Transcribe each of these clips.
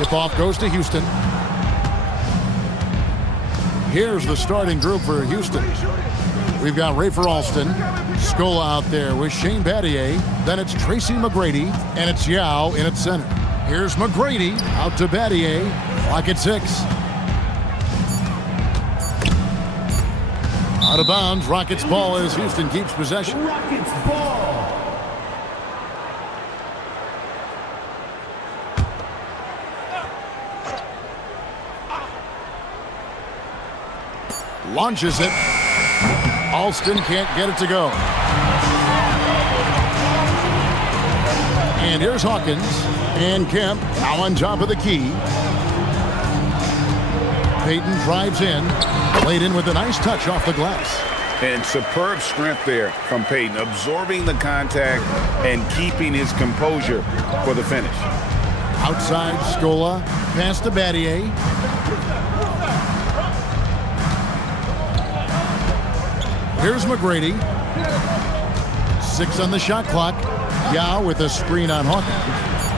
Tip-off goes to Houston. Here's the starting group for Houston. We've got Rafer Alston, Scola out there with Shane Battier. Then it's Tracy McGrady, and it's Yao in at center. Here's McGrady out to Battier. Clock at 6. Out of bounds. Rockets ball as Houston keeps possession. Rockets ball. Launches it. Alston can't get it to go. And here's Hawkins. And Kemp now on top of the key. Payton drives in. Played in with a nice touch off the glass. And superb strength there from Payton, absorbing the contact and keeping his composure for the finish. Outside, Scola. Pass to Battier. Here's McGrady. 6 on the shot clock. Yao with a screen on Hawkins.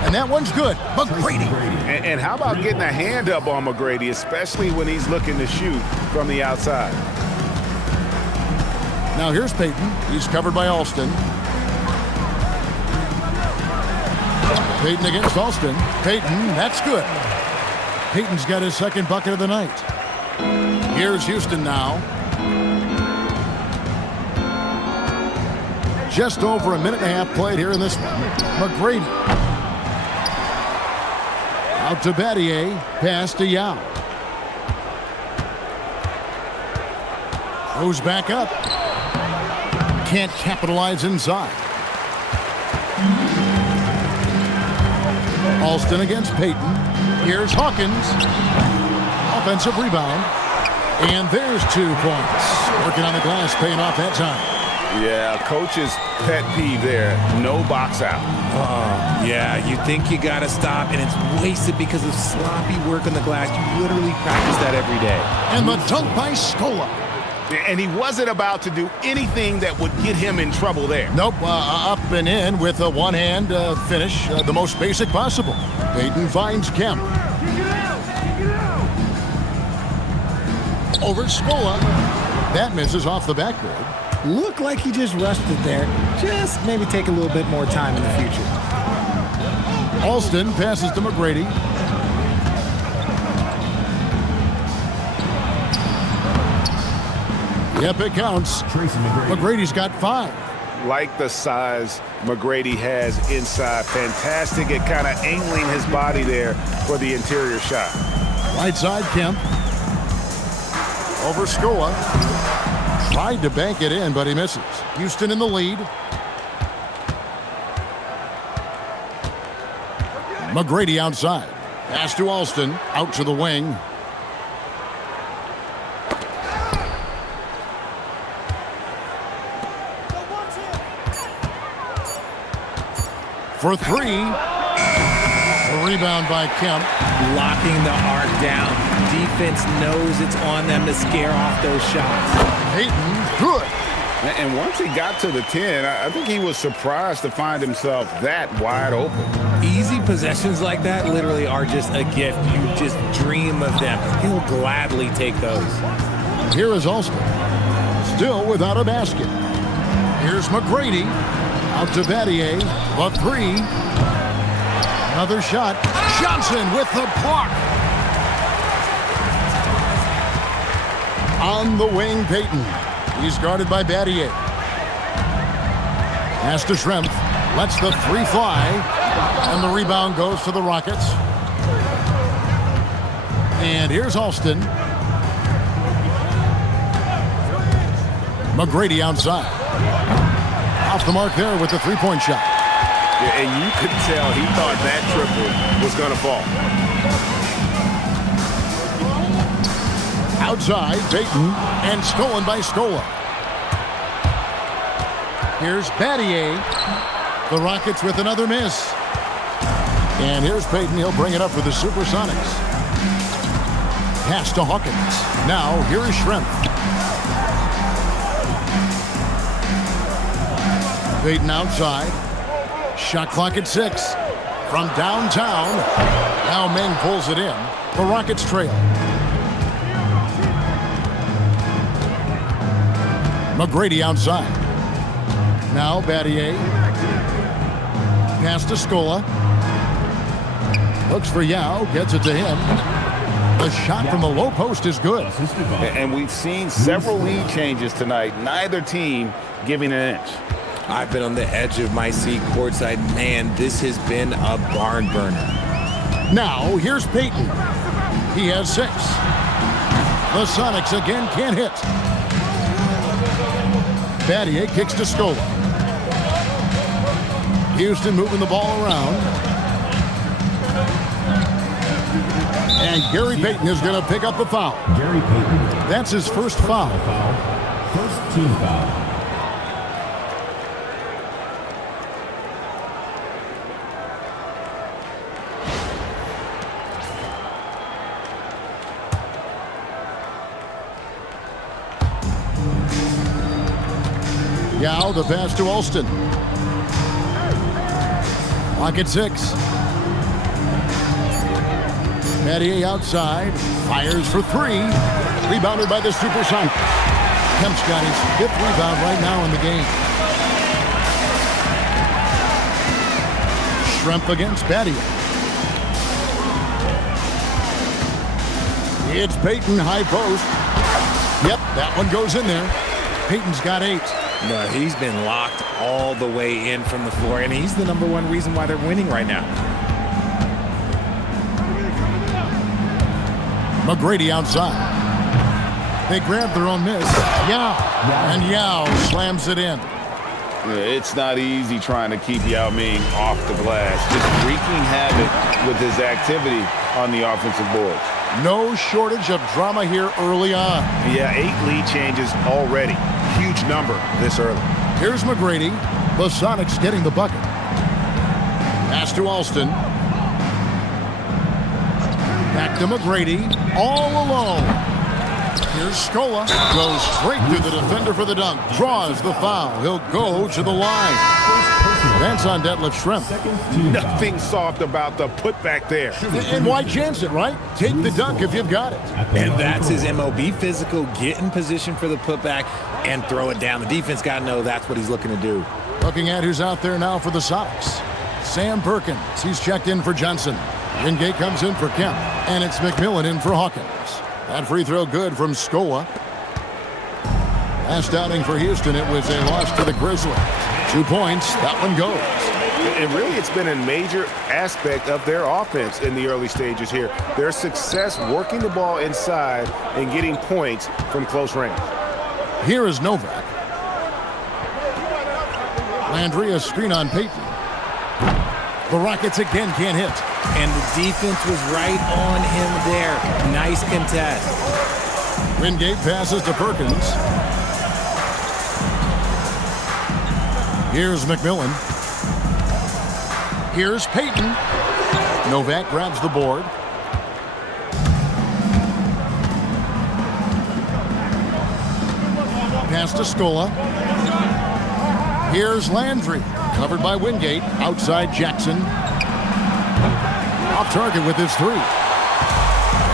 And that one's good. McGrady. And how about getting a hand up on McGrady, especially when he's looking to shoot from the outside? Now here's Payton. He's covered by Alston. Payton against Alston. Payton, that's good. Payton's got his second bucket of the night. Here's Houston now. Just over a minute and a half played here in this one. McGrady. Out to Battier. Pass to Yao. Goes back up. Can't capitalize inside. Alston against Payton. Here's Hawkins. Offensive rebound. And there's 2 points. Working on the glass, paying off that time. Yeah, coach's pet peeve there. No box out. Yeah, you think you got to stop, and it's wasted because of sloppy work on the glass. You literally practice that every day. And the dunk by Scola. And he wasn't about to do anything that would get him in trouble there. Nope, up and in with a one-hand finish, the most basic possible. Payton finds Kemp. Over Scola. That misses off the backboard. Looked like he just rushed it there. Just maybe take a little bit more time in the future. Alston passes to McGrady. Yep, it counts. McGrady's got 5. Like the size McGrady has inside. Fantastic at kind of angling his body there for the interior shot. Right side, Kemp. Over Scola. Tried to bank it in, but he misses. Houston in the lead. McGrady outside. Pass to Alston. Out to the wing. For 3. A rebound by Kemp. Locking the arc down. Defense knows it's on them to scare off those shots. Payton, good. And once he got to the 10, I think he was surprised to find himself that wide open. Easy possessions like that literally are just a gift. You just dream of them. He'll gladly take those. Here is Alston. Still without a basket. Here's McGrady. Out to Battier. The 3. Another shot. Johnson with the block. On the wing, Payton. He's guarded by Battier. Pass to Schrempf. Lets the 3 fly. And the rebound goes to the Rockets. And here's Alston. McGrady outside. Off the mark there with the 3-point shot. Yeah, and you could tell he thought that triple was going to fall. Outside, Payton, and stolen by Scola. Here's Battier. The Rockets with another miss. And here's Payton. He'll bring it up for the SuperSonics. Pass to Hawkins. Now, here is Schrempf. Payton outside. Shot clock at 6. from downtown. Now Meng pulls it in. The Rockets trail. McGrady outside. Now Battier. Pass to Scola. Looks for Yao. Gets it to him. The shot from the low post is good. And we've seen several lead changes tonight. Neither team giving an inch. I've been on the edge of my seat courtside. Man, this has been a barn burner. Now, here's Payton. He has 6. The Sonics again can't hit. Battier kicks to Scola. Houston moving the ball around. And Gary Payton is going to pick up the foul. Gary Payton. That's his first foul. First team foul. Yao, the pass to Alston. Clock at 6. Battier outside. Fires for 3. Rebounded by the SuperSonics. Kemp's got his 5th rebound right now in the game. Schrempf against Battier. It's Payton, high post. Yep, that one goes in there. Payton's got 8. No, he's been locked all the way in from the floor, and he's the #1 reason why they're winning right now. McGrady outside. They grab their own miss. Yao. And Yao slams it in. It's not easy trying to keep Yao Ming off the glass. Just wreaking havoc with his activity on the offensive board. No shortage of drama here early on. Yeah, 8 lead changes already. Huge number this early. Here's McGrady. The Sonics getting the bucket. Pass to Alston. Back to McGrady. All alone. Here's Scola. Goes straight through the defender for the dunk. Draws the foul. He'll go to the line. That's on Detlef Schrempf. Nothing soft about the putback there. And why chance it, right? Take the dunk if you've got it. And that's his MO. Be physical, get in position for the putback, and throw it down. The defense got to know that's what he's looking to do. Looking at who's out there now for the Sonics. Sam Perkins. He's checked in for Johnson. Wingate comes in for Kemp. And it's McMillan in for Hawkins. That free throw good from Scola. Last outing for Houston, it was a loss to the Grizzlies. 2 points, that one goes. And really, it's been a major aspect of their offense in the early stages here. Their success working the ball inside and getting points from close range. Here is Novak. Landry, a screen on Payton. The Rockets again can't hit. And the defense was right on him there. Nice contest. Wingate passes to Perkins. Here's McMillan. Here's Payton. Novak grabs the board. Pass to Scola. Here's Landry. Covered by Wingate. Outside Jackson. Off target with his 3.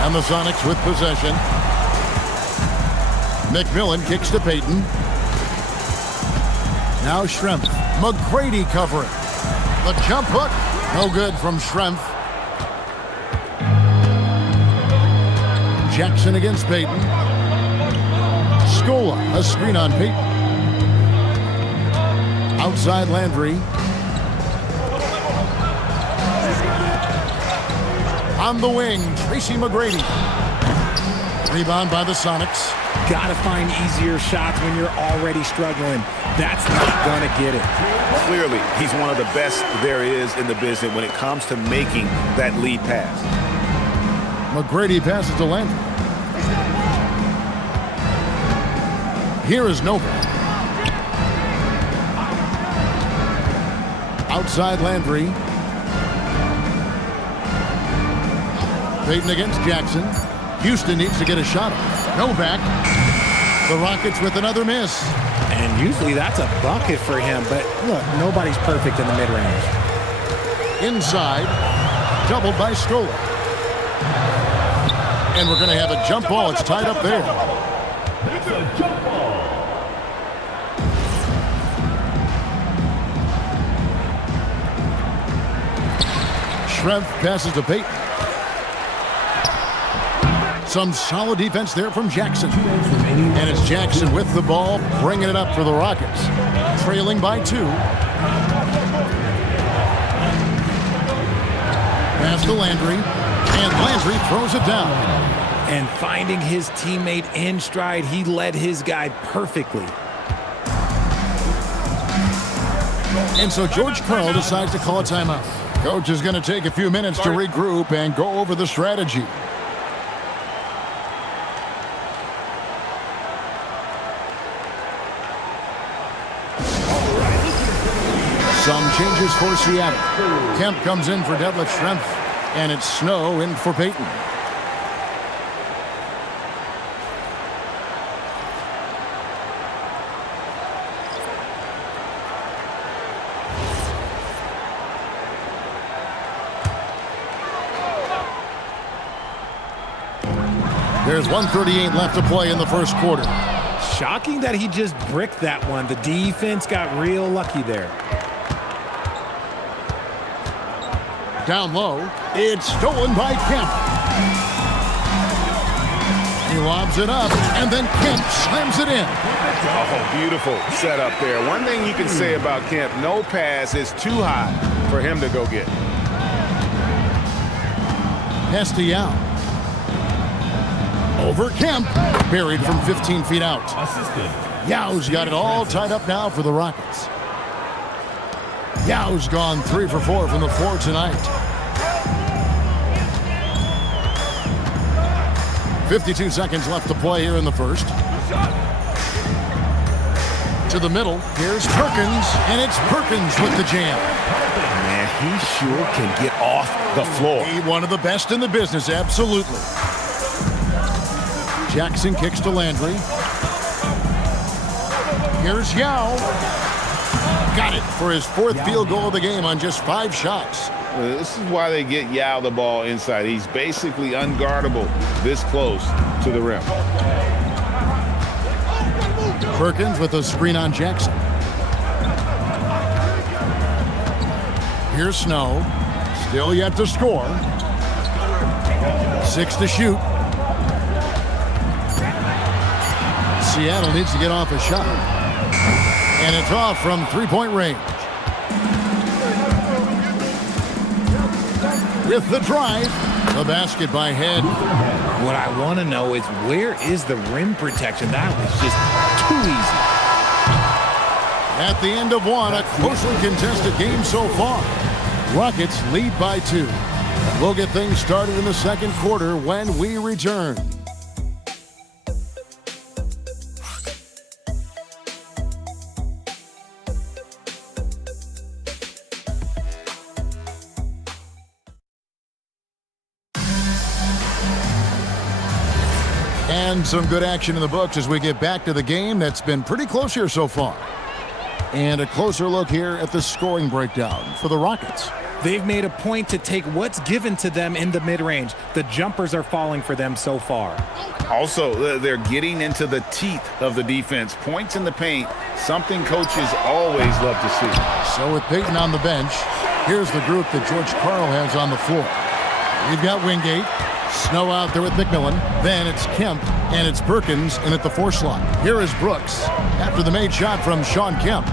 And the Sonics with possession. McMillan kicks to Payton. Now Schrempf. McGrady covering. The jump hook. No good from Schrempf. Jackson against Payton. Scola, a screen on Payton. Outside Landry. On the wing, Tracy McGrady. Rebound by the Sonics. Gotta find easier shots when you're already struggling. That's not gonna get it. Clearly, he's one of the best there is in the business when it comes to making that lead pass. McGrady passes to Landry. Here is Novak. Outside Landry. Payton against Jackson. Houston needs to get a shot off. Novak. The Rockets with another miss. And usually that's a bucket for him, but look, nobody's perfect in the mid-range. Inside, doubled by Scola. And we're going to have a jump ball. It's tied up there. It's a jump ball. Schrempf passes to Peyton. Some solid defense there from Jackson. And it's Jackson with the ball, bringing it up for the Rockets. Trailing by 2. Pass to Landry. And Landry throws it down. And finding his teammate in stride, he led his guy perfectly. And so George Karl decides to call a timeout. Coach is going to take a few minutes to regroup and go over the strategy. Some changes for Seattle. Kemp comes in for Detlef Schrempf, and it's Snow in for Peyton. There's 1:38 left to play in the first quarter. Shocking that he just bricked that one. The defense got real lucky there. Down low, it's stolen by Kemp. He lobs it up, and then Kemp slams it in. Oh, beautiful setup there. One thing you can say about Kemp, no pass is too high for him to go get. Pass to Yao. Over Kemp, buried from 15 feet out. Yao's got it all tied up now for the Rockets. Yao's gone 3 for 4 from the floor tonight. 52 seconds left to play here in the first. To the middle, here's Perkins, and it's Perkins with the jam. Man, he sure can get off the floor. One of the best in the business, absolutely. Jackson kicks to Landry. Here's Yao. Got it for his 4th field goal of the game on just 5 shots. This is why they get Yao the ball inside. He's basically unguardable this close to the rim. Perkins with a screen on Jackson. Here's Snow. Still yet to score. 6 to shoot. Seattle needs to get off a shot. And it's off from 3-point range. With the drive, the basket by Head. What I want to know is where is the rim protection? That was just too easy. At the end of one, a closely contested game so far. Rockets lead by 2. We'll get things started in the second quarter when we return. And some good action in the books as we get back to the game that's been pretty close here so far. And a closer look here at the scoring breakdown for the Rockets. They've made a point to take what's given to them in the mid-range. The jumpers are falling for them so far. Also, they're getting into the teeth of the defense. Points in the paint, something coaches always love to see. So with Peyton on the bench, here's the group that George Karl has on the floor. We've got Wingate. Snow out there with McMillan. Then it's Kemp, and it's Perkins in at the 4 slot. Here is Brooks after the made shot from Shawn Kemp.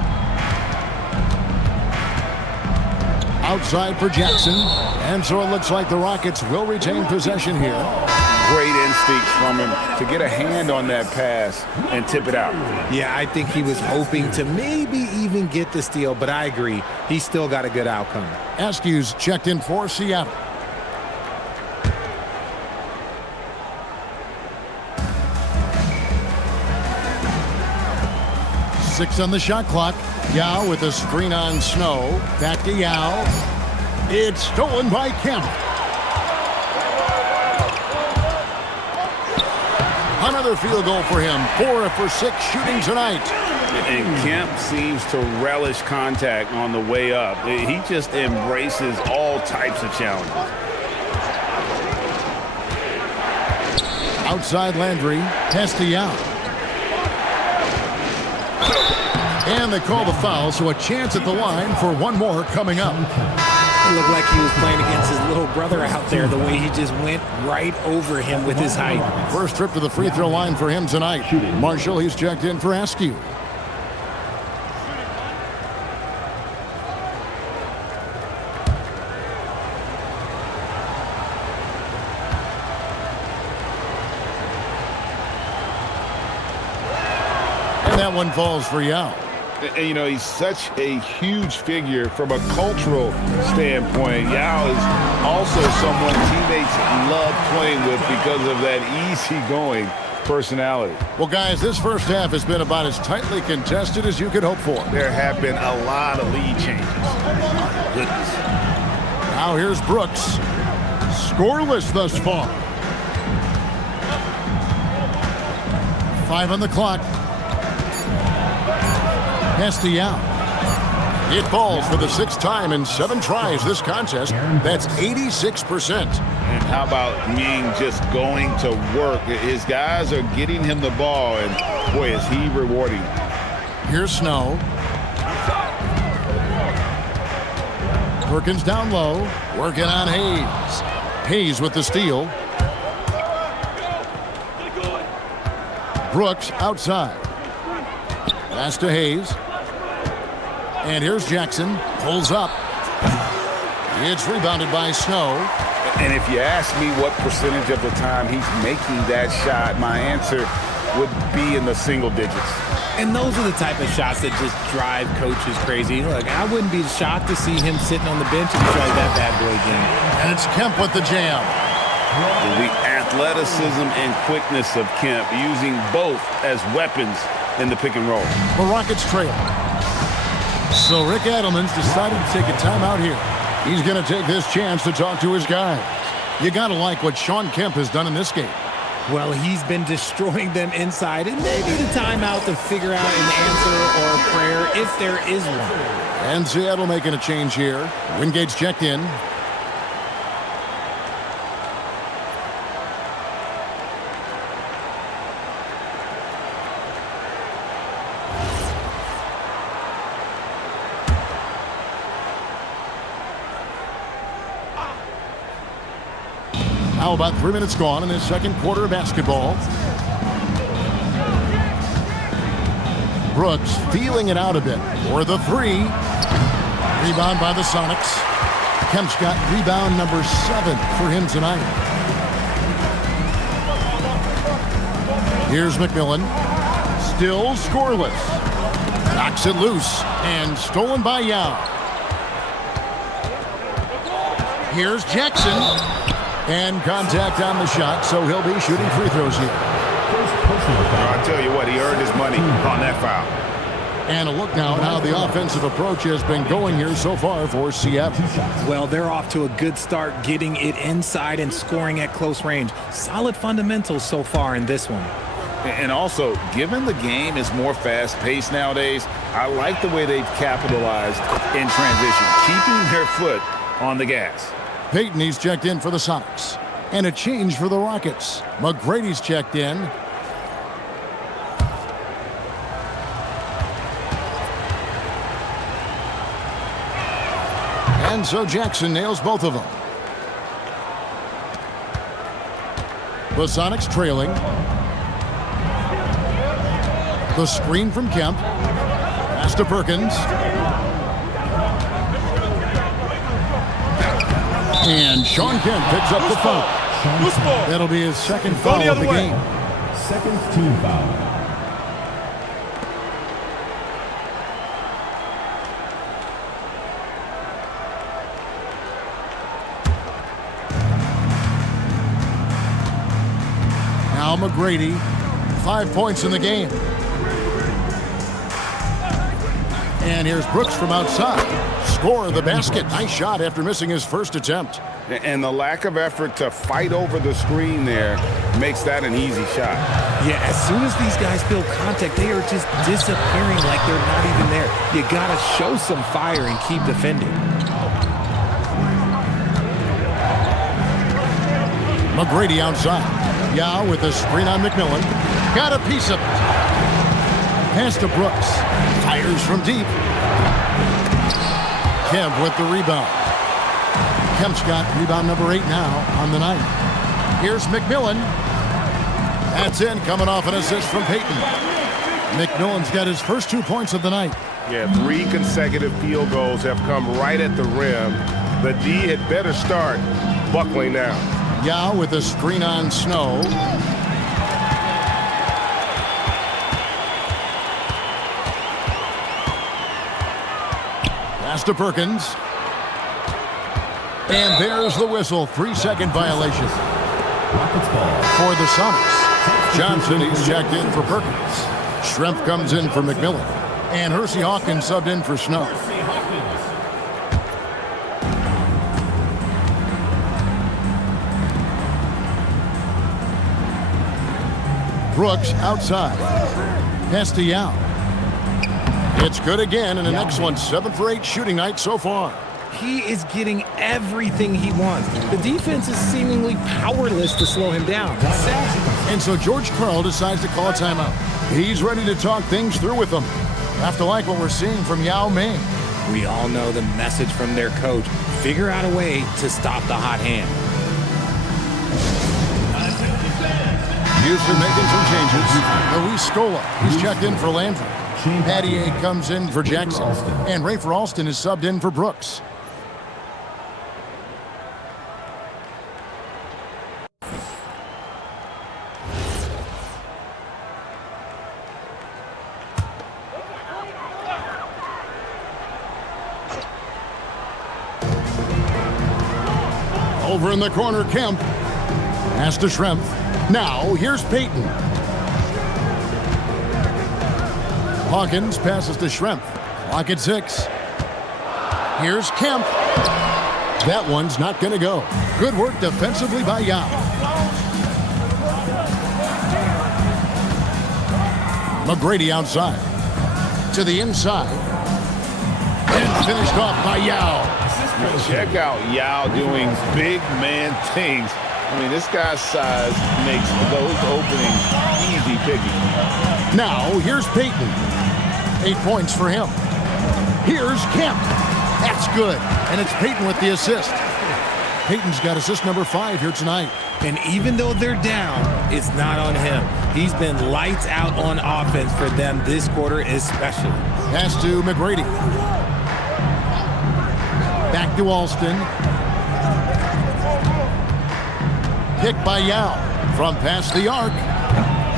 Outside for Jackson, and so it looks like the Rockets will retain possession here. Great instincts from him to get a hand on that pass and tip it out. Yeah, I think he was hoping to maybe even get the steal, but I agree. He still got a good outcome. Askew's checked in for Seattle. Six on the shot clock. Yao with a screen on Snow. Back to Yao. It's stolen by Kemp. Another field goal for him. 4 for 6 shooting tonight. And Kemp seems to relish contact on the way up. He just embraces all types of challenges. Outside Landry, Castellano. And they call the foul, so a chance at the line for one more coming up. It looked like he was playing against his little brother out there, the way he just went right over him with his height. First trip to the free throw line for him tonight. Marshall, he's checked in for Askew. And that one falls for Yao. And, you know, he's such a huge figure from a cultural standpoint. Yao is also someone teammates love playing with because of that easygoing personality. Well, guys, this first half has been about as tightly contested as you could hope for. There have been a lot of lead changes. My goodness. Now here's Brooks. Scoreless thus far. 5 on the clock. Castellano. It falls for the 6th time in 7 tries this contest. That's 86%. And how about Ming just going to work? His guys are getting him the ball, and boy, is he rewarding. Here's Snow. Perkins down low, working on Hayes. Hayes with the steal. Brooks outside. Pass to Hayes. And here's Jackson. Pulls up. It's rebounded by Snow. And if you ask me what percentage of the time he's making that shot, my answer would be in the single digits. And those are the type of shots that just drive coaches crazy. Look, I wouldn't be shocked to see him sitting on the bench if he tried that bad boy again. And it's Kemp with the jam. The athleticism and quickness of Kemp, using both as weapons in the pick and roll. The Rockets trail. So Rick Adelman's decided to take a timeout here. He's going to take this chance to talk to his guys. You got to like what Shawn Kemp has done in this game. Well, he's been destroying them inside, and maybe the timeout to figure out an answer or a prayer if there is one. And Seattle making a change here. Wingate's checked in. Now about 3 minutes gone in this second quarter of basketball. Brooks feeling it out a bit for the 3. Rebound by the Sonics. Kemp's got rebound number 7 for him tonight. Here's McMillan. Still scoreless. Knocks it loose and stolen by Yao. Here's Jackson. And contact on the shot, so he'll be shooting free throws here. I'll tell you what, he earned his money on that foul. And a look now at how the offensive approach has been going here so far for Seattle. Well, they're off to a good start getting it inside and scoring at close range. Solid fundamentals so far in this one. And also, given the game is more fast-paced nowadays, I like the way they've capitalized in transition, keeping their foot on the gas. Payton, he's checked in for the Sonics. And a change for the Rockets. McGrady's checked in. And so Jackson nails both of them. The Sonics trailing. The screen from Kemp. Pass to Perkins. And Shawn Kemp picks up the foul. That'll be his second foul of the game. Second team foul. Now McGrady, 5 points in the game. And here's Brooks from outside. Score the basket. Nice shot after missing his first attempt. And the lack of effort to fight over the screen there makes that an easy shot. Yeah, as soon as these guys feel contact, they are just disappearing like they're not even there. You got to show some fire and keep defending. McGrady outside. Yao with the screen on McMillan. Got a piece of it. Pass to Brooks. Fires from deep. Kemp with the rebound. Kemp's got rebound number 8 now on the night. Here's McMillan. That's in, coming off an assist from Payton. McMillan's got his first 2 points of the night. Yeah, 3 consecutive field goals have come right at the rim. The D had better start buckling down. Yao with a screen on Snow. Pass to Perkins. And there's the whistle. 3-second violation for the Sonics. Johnson, he's checked in for Perkins. Schrempf comes in for McMillan. And Hersey Hawkins subbed in for Snow. Brooks outside. Pass to Yao. It's good again, and the next one 7 for 8 shooting night so far. He is getting everything he wants. The defense is seemingly powerless to slow him down. And so George Karl decides to call a timeout. He's ready to talk things through with them. Have to like what we're seeing from Yao Ming. We all know the message from their coach. Figure out a way to stop the hot hand. Houston making some changes. Luis Scola, he's checked in for Landry. Pattier comes in for Jackson. And Rafer Alston is subbed in for Brooks. Over in the corner, Kemp. Pass to Schrempf. Now, here's Payton. Hawkins passes to Schrempf. Clock at 6. Here's Kemp. That one's not going to go. Good work defensively by Yao. McGrady outside. To the inside. And finished off by Yao. Check out Yao doing big man things. I mean, this guy's size makes those openings easy picking. Now, here's Payton. 8 points for him. Here's Kemp. That's good. And it's Payton with the assist. Payton's got assist number 5 here tonight. And even though they're down, it's not on him. He's been lights out on offense for them this quarter especially. Pass to McGrady. Back to Alston. Picked by Yao from past the arc.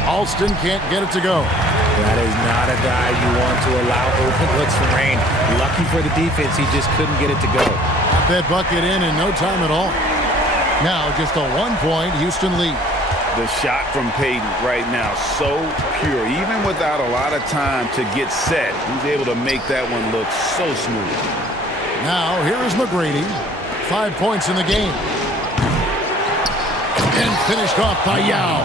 Alston can't get it to go. That is not a guy you want to allow open looks from Rain. Lucky for the defense, he just couldn't get it to go. Got that bucket in no time at all. Now just a 1-point Houston lead. The shot from Payton right now, so pure. Even without a lot of time to get set, he's able to make that one look so smooth. Now here is McGrady. 5 points in the game. And finished off by Yao.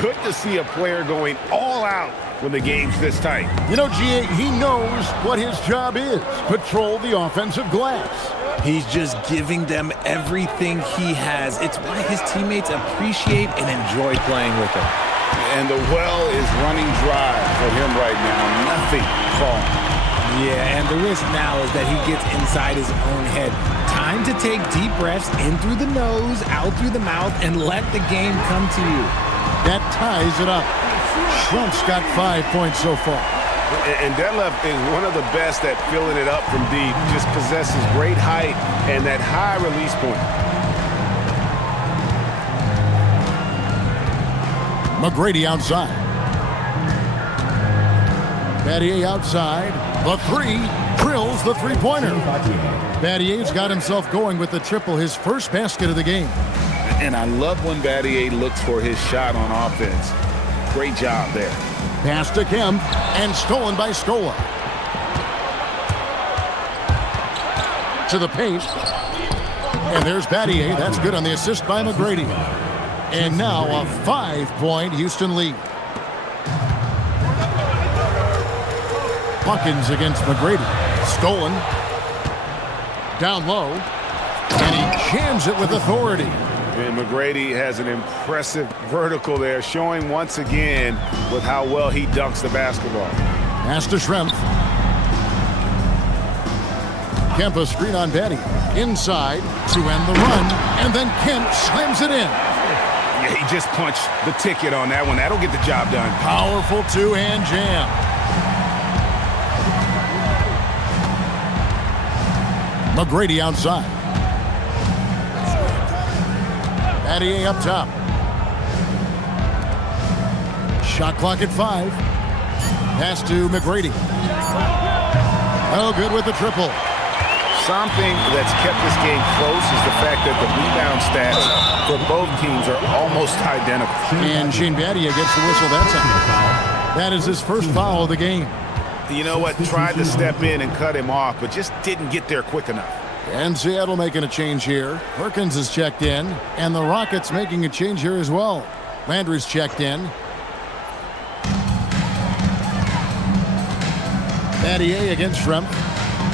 Good to see a player going all out when the game's this tight. You know, G.A., he knows what his job is. Patrol the offensive glass. He's just giving them everything he has. It's why his teammates appreciate and enjoy playing with him. And the well is running dry for him right now. Nothing falling. Yeah, and the risk now is that he gets inside his own head. Time to take deep breaths in through the nose, out through the mouth, and let the game come to you. That ties it up. Schrempf's got 5 points so far. And Detlef is one of the best at filling it up from deep. Just possesses great height and that high release point. McGrady outside. Battier outside. The 3 drills the three-pointer. Battier's got himself going with the triple, his first basket of the game. And I love when Battier looks for his shot on offense. Great job there. Pass to Kemp and stolen by Scola. To the paint. And there's Battier. That's good on the assist by McGrady. And now a 5-point Houston lead. Hawkins against McGrady. Stolen. Down low. And he jams it with authority. And McGrady has an impressive vertical there, showing once again with how well he dunks the basketball. Pass to Schrempf. Kemp screen on Betty. Inside to end the run. And then Kemp slams it in. Yeah, he just punched the ticket on that one. That'll get the job done. Powerful two-hand jam. McGrady outside. Battier up top. Shot clock at 5. Pass to McGrady. Oh, good with the triple. Something that's kept this game close is the fact that the rebound stats for both teams are almost identical. And Shane Battier gets the whistle that time. That is his first foul of the game. You know what? Tried to step in and cut him off, but just didn't get there quick enough. And Seattle making a change here. Perkins is checked in, and the Rockets making a change here as well. Landry's checked in. Battier against Schrempf.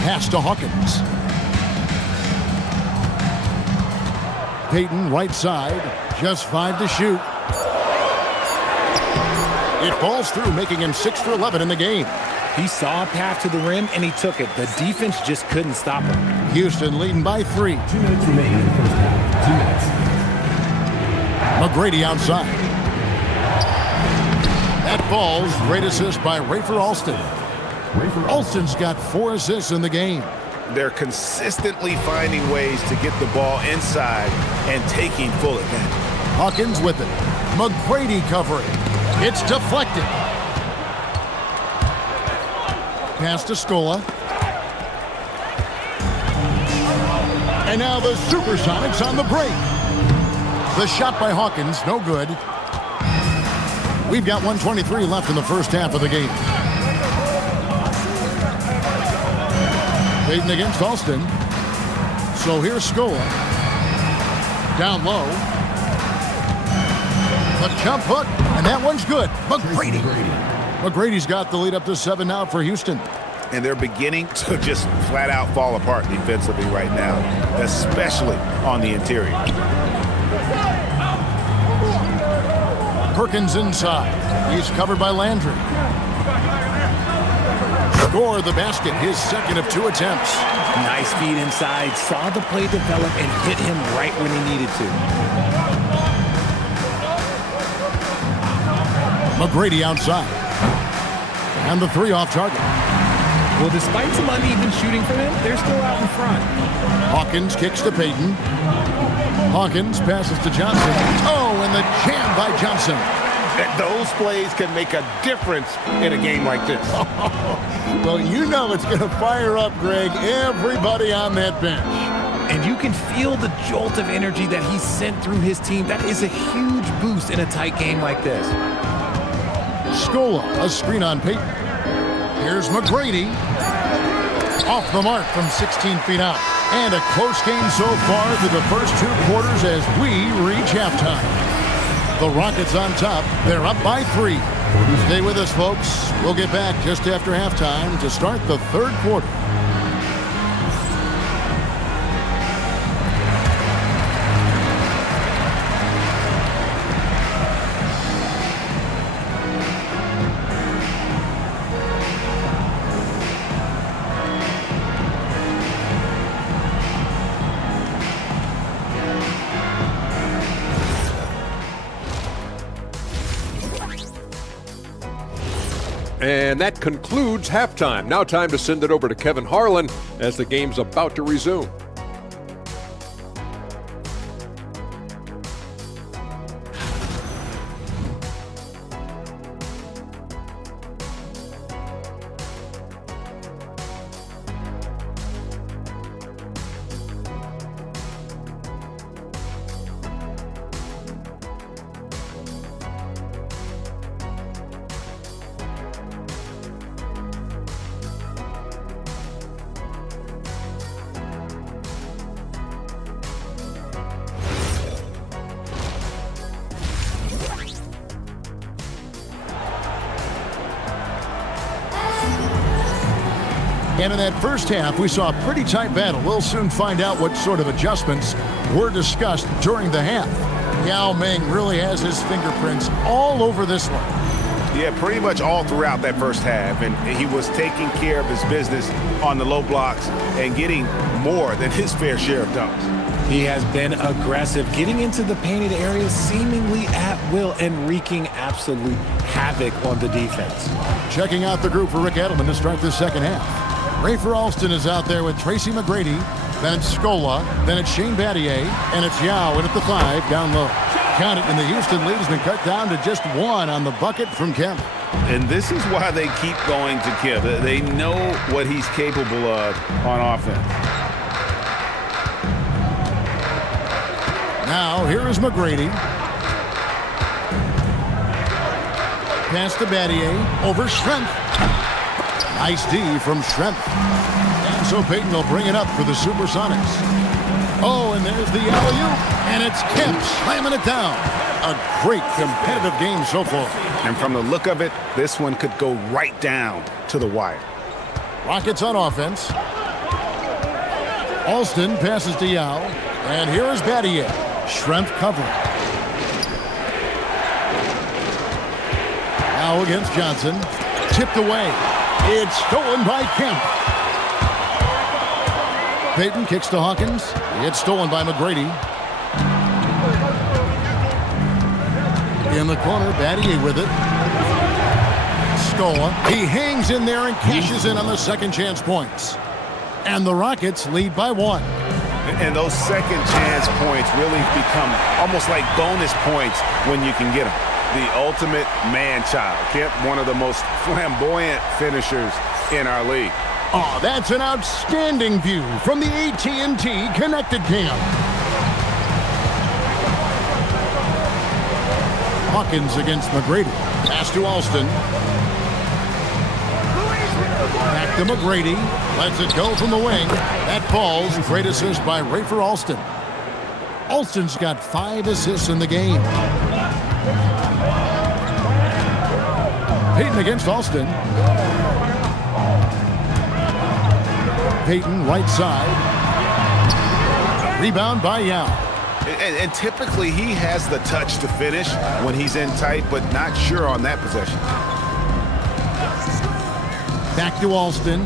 Pass to Hawkins. Payton right side. Just 5 to shoot. It falls through, making him 6 for 11 in the game. He saw a path to the rim, and he took it. The defense just couldn't stop him. Houston leading by 3. 2 minutes remaining in the first half. 2 minutes. McGrady outside. That falls. Great assist by Rafer Alston. Alston's got 4 assists in the game. They're consistently finding ways to get the ball inside and taking full advantage. Hawkins with it. McGrady covering. It's deflected. Pass to Scola. And now the SuperSonics on the break. The shot by Hawkins, no good. We've got 1:23 left in the first half of the game. Payton against Alston. So here's Scola. Down low. The jump hook, and that one's good. McGrady. McGrady's got the lead up to 7 now for Houston. And they're beginning to just flat out fall apart defensively right now, especially on the interior. Perkins inside. He's covered by Landry. Score the basket, his second of 2 attempts. Nice feed inside, saw the play develop, and hit him right when he needed to. McGrady outside. And the 3 off target. Well, despite some uneven shooting from him, they're still out in front. Hawkins kicks to Payton. Hawkins passes to Johnson. Oh, and the jam by Johnson. Those plays can make a difference in a game like this. Well, you know it's going to fire up, Greg, everybody on that bench. And you can feel the jolt of energy that he sent through his team. That is a huge boost in a tight game like this. Scola, a screen on Payton. Here's McGrady. Off the mark from 16 feet out. And a close game so far through the first 2 quarters as we reach halftime. The Rockets on top. They're up by 3. Stay with us, folks. We'll get back just after halftime to start the 3rd quarter. And that concludes halftime. Now time to send it over to Kevin Harlan as the game's about to resume. And in that first half, we saw a pretty tight battle. We'll soon find out what sort of adjustments were discussed during the half. Yao Ming really has his fingerprints all over this one. Yeah, pretty much all throughout that first half. And he was taking care of his business on the low blocks and getting more than his fair share of dunks. He has been aggressive, getting into the painted areas seemingly at will and wreaking absolute havoc on the defense. Checking out the group for Rick Edelman to start the second half. Rafer Alston is out there with Tracy McGrady. Then it's Scola. Then it's Shane Battier. And it's Yao in at the 5 down low. Count it, and the Houston lead has been cut down to just 1 on the bucket from Kemp. And this is why they keep going to Kemp. They know what he's capable of on offense. Now, here is McGrady. Pass to Battier. Over Schrempf. Nice D from Schrempf. And so Payton will bring it up for the SuperSonics. Oh, and there's the alley-oop. And it's Kemp slamming it down. A great competitive game so far. And from the look of it, this one could go right down to the wire. Rockets on offense. Alston passes to Yao. And here is Battier. Schrempf covering. Now against Johnson. Tipped away. It's stolen by Kemp. Payton kicks to Hawkins. It's stolen by McGrady. In the corner, Battier with it. Scola. He hangs in there and cashes in on the second chance points. And the Rockets lead by 1. And those second chance points really become almost like bonus points when you can get them. The ultimate man-child. Kemp, one of the most flamboyant finishers in our league. Oh, that's an outstanding view from the AT&T Connected Cam. Hawkins against McGrady. Pass to Alston. Back to McGrady. Lets it go from the wing. That falls. Great assist by Rafer Alston. Alston's got 5 assists in the game. Payton against Alston. Payton right side. Rebound by Yao. And typically he has the touch to finish when he's in tight, but not sure on that possession. Back to Alston.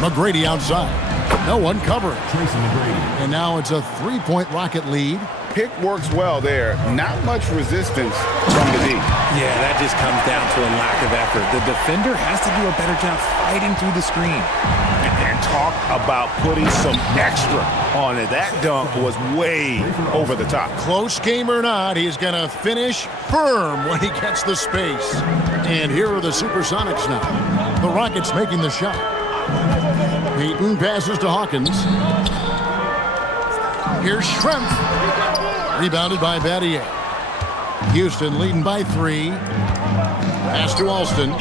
McGrady outside. No one covering. Tracy McGrady. And now it's a 3-point Rocket lead. Pick works well there. Not much resistance from the D. Yeah, that just comes down to a lack of effort. The defender has to do a better job fighting through the screen. And talk about putting some extra on it. That dunk was way over the top. Close game or not, he's going to finish firm when he gets the space. And here are the SuperSonics now. The Rockets making the shot. Payton passes to Hawkins. Here's Schrempf. Rebounded by Battier. Houston leading by 3. Pass to Alston.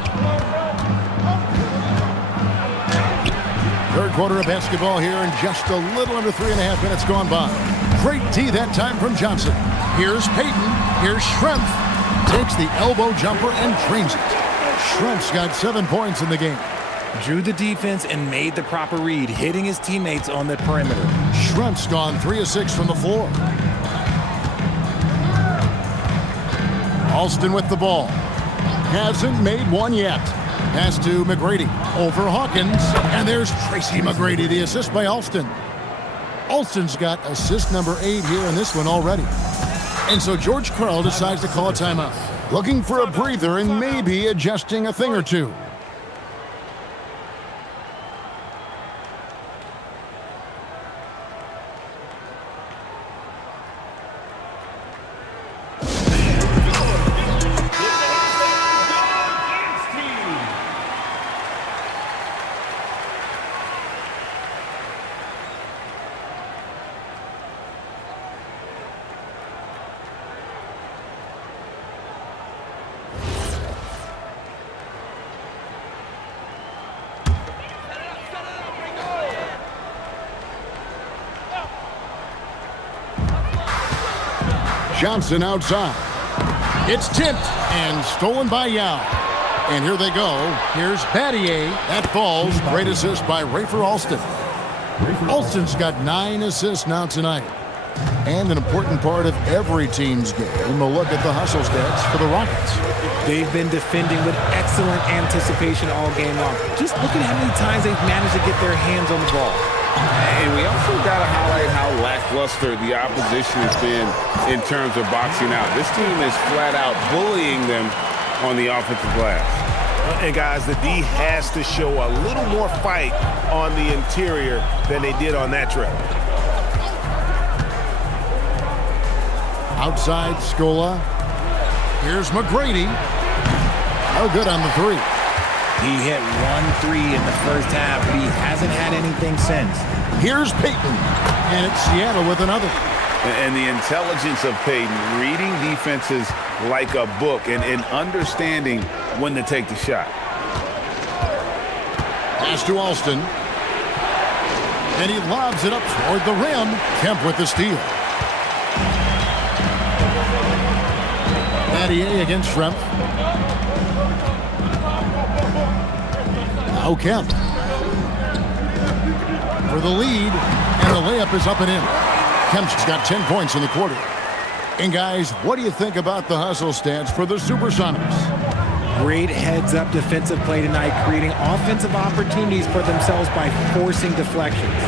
Third quarter of basketball here, and just a little under 3.5 minutes gone by. Great D that time from Johnson. Here's Payton. Here's Schrempf. Takes the elbow jumper and drains it. Schrempf's got 7 points in the game. Drew the defense and made the proper read, hitting his teammates on the perimeter. Schrempf's gone 3 of 6 from the floor. Alston with the ball. Hasn't made one yet. Pass to McGrady. Over Hawkins. And there's Tracy McGrady, the assist by Alston. Alston's got assist number 8 here in this one already. And so George Karl decides to call a timeout. Looking for a breather and maybe adjusting a thing or two. Johnson outside. It's tipped and stolen by Yao. And here they go. Here's Battier. That falls. Great assist by Rafer Alston. Alston's got 9 assists now tonight. And an important part of every team's game, a look at the hustle stats for the Rockets. They've been defending with excellent anticipation all game long. Just look at how many times they've managed to get their hands on the ball. And we also got to highlight how lackluster the opposition has been in terms of boxing out. This team is flat out bullying them on the offensive glass. And guys, the D has to show a little more fight on the interior than they did on that trip. Outside Scola. Here's McGrady. Oh, good on the 3. He hit 1 3 in the first half, but he hasn't had anything since. Here's Payton. And it's Seattle with another. And the intelligence of Payton, reading defenses like a book and understanding when to take the shot. Pass to Alston. And he lobs it up toward the rim. Kemp with the steal. Battier against Schrempf. Now Kemp. For the lead. And the layup is up and in. Kemp's got 10 points in the quarter. And guys, what do you think about the hustle stats for the SuperSonics? Great heads-up defensive play tonight, creating offensive opportunities for themselves by forcing deflections.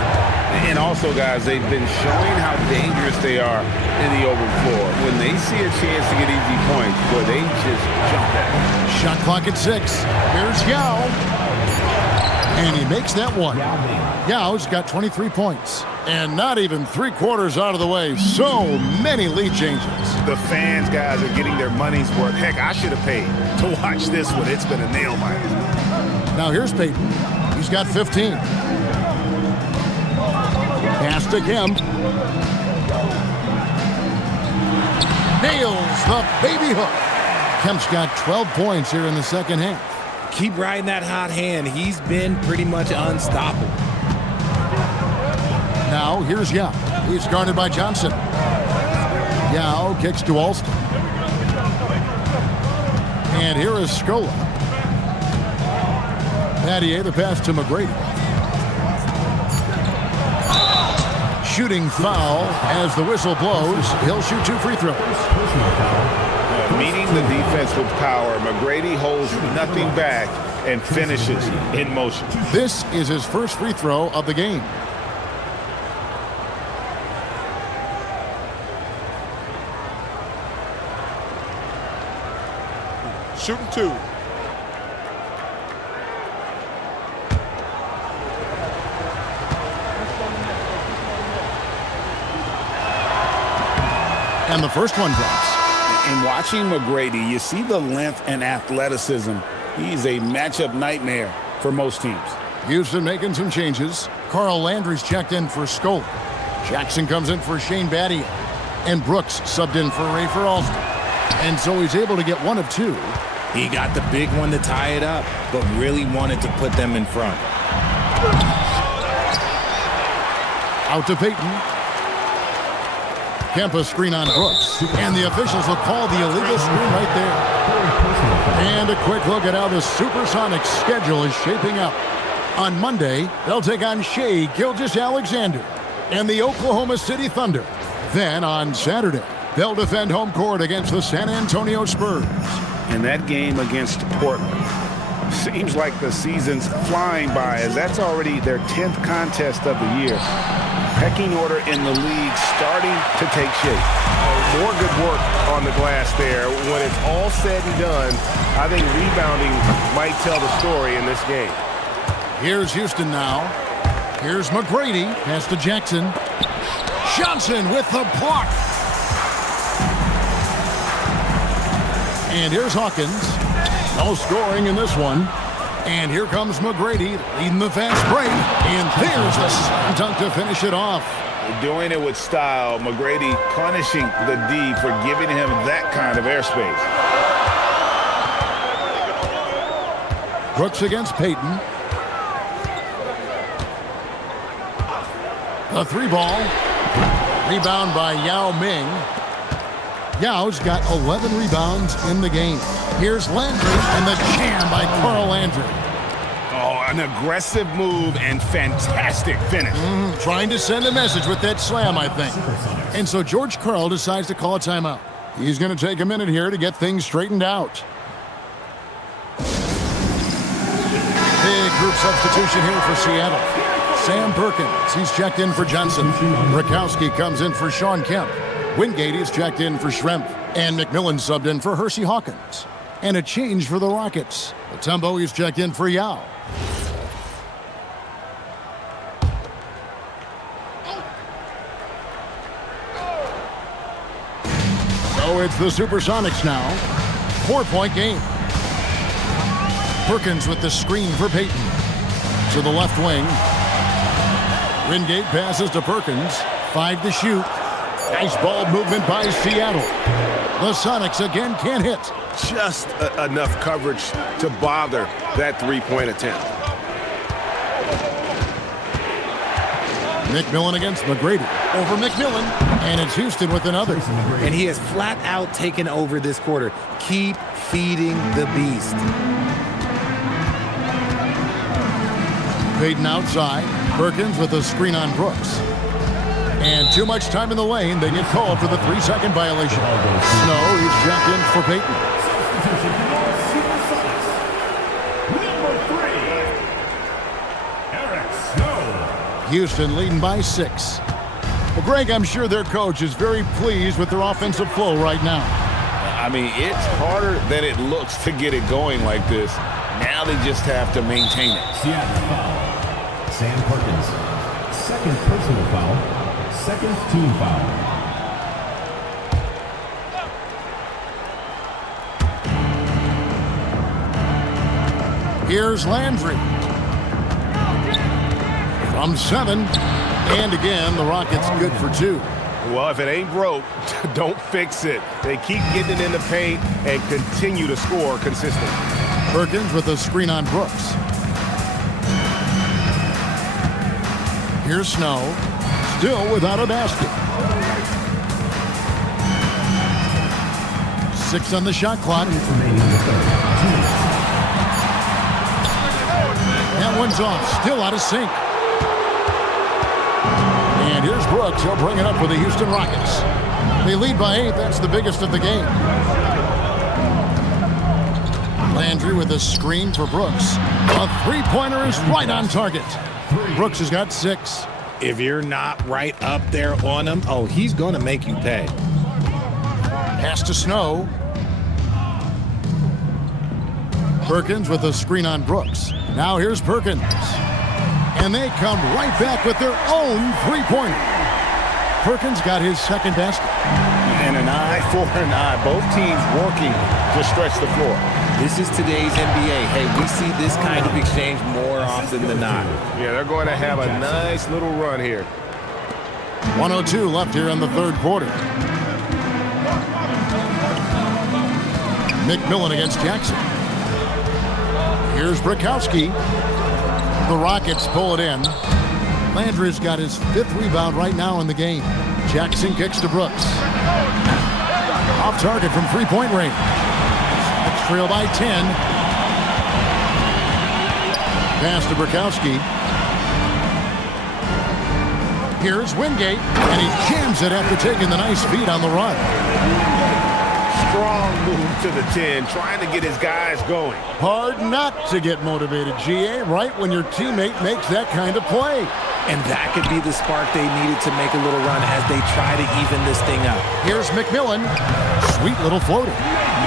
And also, guys, they've been showing how dangerous they are in the open floor. When they see a chance to get easy points, boy, they just jump at it. Shot clock at 6. Here's Yao. And he makes that one. Yao's got 23 points. And not even 3/4 out of the way. So many lead changes. The fans, guys, are getting their money's worth. Heck, I should have paid to watch this one. It's been a nail biter. Now here's Payton. He's got 15. Pass to Kemp. Nails the baby hook. Kemp's got 12 points here in the second half. Keep riding that hot hand. He's been pretty much unstoppable. Now here's Yao. He's guarded by Johnson. Yao kicks to Alston. And here is Scola. Battier, the pass to McGrady. Shooting foul as the whistle blows. He'll shoot 2 free throws. Meeting the defense with power, McGrady holds nothing back and finishes in motion. This is his first free throw of the game. Shooting 2. And the first one drops. In watching McGrady, you see the length and athleticism. He's a matchup nightmare for most teams. Houston making some changes. Carl Landry's checked in for Scola. Jackson comes in for Shane Battier. And Brooks subbed in for Rafer Alston. And so he's able to get 1 of 2. He got the big one to tie it up, but really wanted to put them in front. Out to Payton. Kemp a screen on Brooks. And the officials will call the illegal screen right there. And a quick look at how the SuperSonics schedule is shaping up. On Monday, they'll take on Shea Gilgeous-Alexander and the Oklahoma City Thunder. Then on Saturday, they'll defend home court against the San Antonio Spurs. And that game against Portland seems like the season's flying by, as that's already their 10th contest of the year. Pecking order in the league starting to take shape. More good work on the glass there. When it's all said and done, I think rebounding might tell the story in this game. Here's Houston now. Here's McGrady. Pass to Jackson. Johnson with the block. And here's Hawkins. No scoring in this one. And here comes McGrady leading the fast break. And there's the slam dunk to finish it off. Doing it with style. McGrady punishing the D for giving him that kind of airspace. Brooks against Payton. The 3 ball. Rebound by Yao Ming. Yao's got 11 rebounds in the game. Here's Landry and the jam by Carl Landry. Oh, an aggressive move and fantastic finish. Trying to send a message with that slam, I think. And so George Karl decides to call a timeout. He's going to take a minute here to get things straightened out. Big group substitution here for Seattle. Sam Perkins, he's checked in for Johnson. Rakowski comes in for Sean Kemp. Wingate is checked in for Schrempf. And McMillan subbed in for Hersey Hawkins. And a change for the Rockets. Mutombo is checked in for Yao. So it's the SuperSonics now. 4-point game. Perkins with the screen for Payton. To the left wing. Wingate passes to Perkins. 5 to shoot. Nice ball movement by Seattle. The Sonics again can't hit. Just enough coverage to bother that three-point attempt. McMillan against McGrady. Over McMillan. And it's Houston with another. And he has flat out taken over this quarter. Keep feeding the beast. Payton outside. Perkins with a screen on Brooks. And too much time in the lane. They get called for the 3-second violation. Snow is checked in for Payton. Houston leading by 6. Well, Greg, I'm sure their coach is very pleased with their offensive flow right now. I mean, it's harder than it looks to get it going like this. Now they just have to maintain it. Seattle foul. Sam Perkins. Second personal foul. Second team foul. Here's Landry. From 7. And again, the Rockets good for 2. Well, if it ain't broke, don't fix it. They keep getting it in the paint and continue to score consistently. Perkins with a screen on Brooks. Here's Snow. Still without a basket. 6 on the shot clock. That one's off. Still out of sync. And here's Brooks. He'll bring it up for the Houston Rockets. They lead by 8. That's the biggest of the game. Landry with a screen for Brooks. A three-pointer is right on target. Brooks has got 6. If you're not right up there on him, oh, he's going to make you pay. Pass to Snow. Perkins with a screen on Brooks. Now here's Perkins. And they come right back with their own three-pointer. Perkins got his second basket. And an eye for an eye. Both teams working to stretch the floor. This is today's NBA. Hey, we see this kind of exchange more often than not. Yeah, they're going to have a nice little run here. 1:02 left here in the third quarter. McMillan against Jackson. Here's Rakowski. The Rockets pull it in. Landry's got his 5th rebound right now in the game. Jackson kicks to Brooks. Off target from three-point range. Next trail by 10. Pass to Rakowski. Here's Wingate, and he jams it after taking the nice feed on the run. Strong move to the 10, trying to get his guys going. Hard not to get motivated, GA, right when your teammate makes that kind of play. And that could be the spark they needed to make a little run as they try to even this thing up. Here's McMillan. Sweet little floater.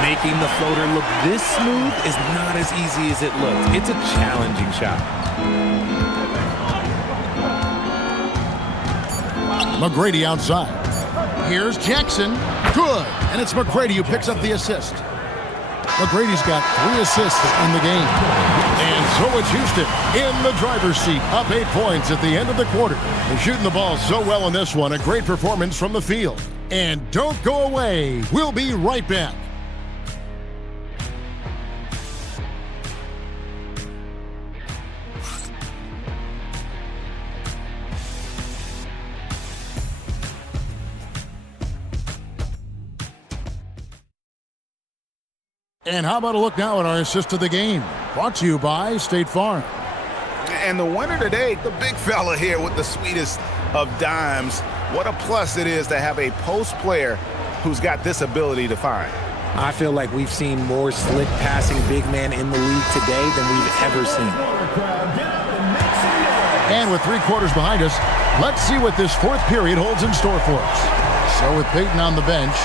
Making the floater look this smooth is not as easy as it looks. It's a challenging shot. McGrady outside. Here's Jackson. Good. And it's McGrady who picks up the assist. McGrady's got 3 assists in the game. And so it's Houston in the driver's seat, up 8 points at the end of the quarter. They're shooting the ball so well in this one. A great performance from the field. And don't go away. We'll be right back. And how about a look now at our assist of the game? Brought to you by State Farm. And the winner today, the big fella here with the sweetest of dimes. What a plus it is to have a post player who's got this ability to find. I feel like we've seen more slick passing big men in the league today than we've ever seen. And with 3 quarters behind us, let's see what this 4th period holds in store for us. So with Peyton on the bench,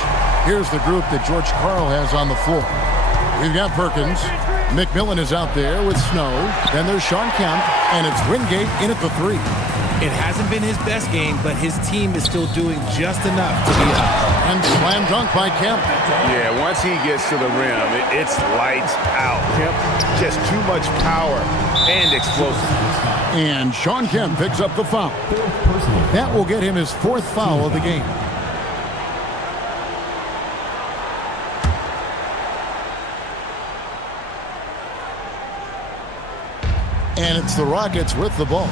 here's the group that George Karl has on the floor. We've got Perkins. McMillan is out there with Snow. Then there's Sean Kemp, and it's Wingate in at the 3. It hasn't been his best game, but his team is still doing just enough to be up. And slam dunk by Kemp. Yeah, once he gets to the rim, it's lights out. Kemp, just too much power and explosiveness. And Sean Kemp picks up the foul. That will get him his 4th foul of the game. And it's the Rockets with the ball.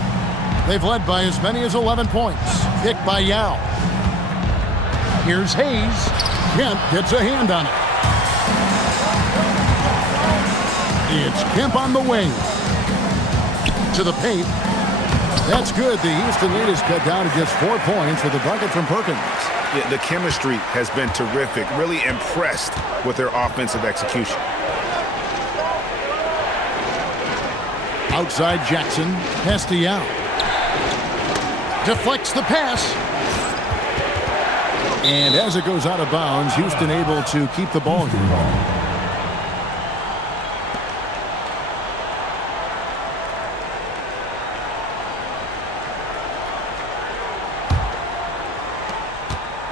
They've led by as many as 11 points. Picked by Yao. Here's Hayes. Kemp gets a hand on it. It's Kemp on the wing. To the paint. That's good. The Houston lead is cut down to just 4 points with a bucket from Perkins. Yeah, the chemistry has been terrific. Really impressed with their offensive execution. Outside Jackson. Pass to Yao. Deflects the pass. And as it goes out of bounds, Houston able to keep the ball here.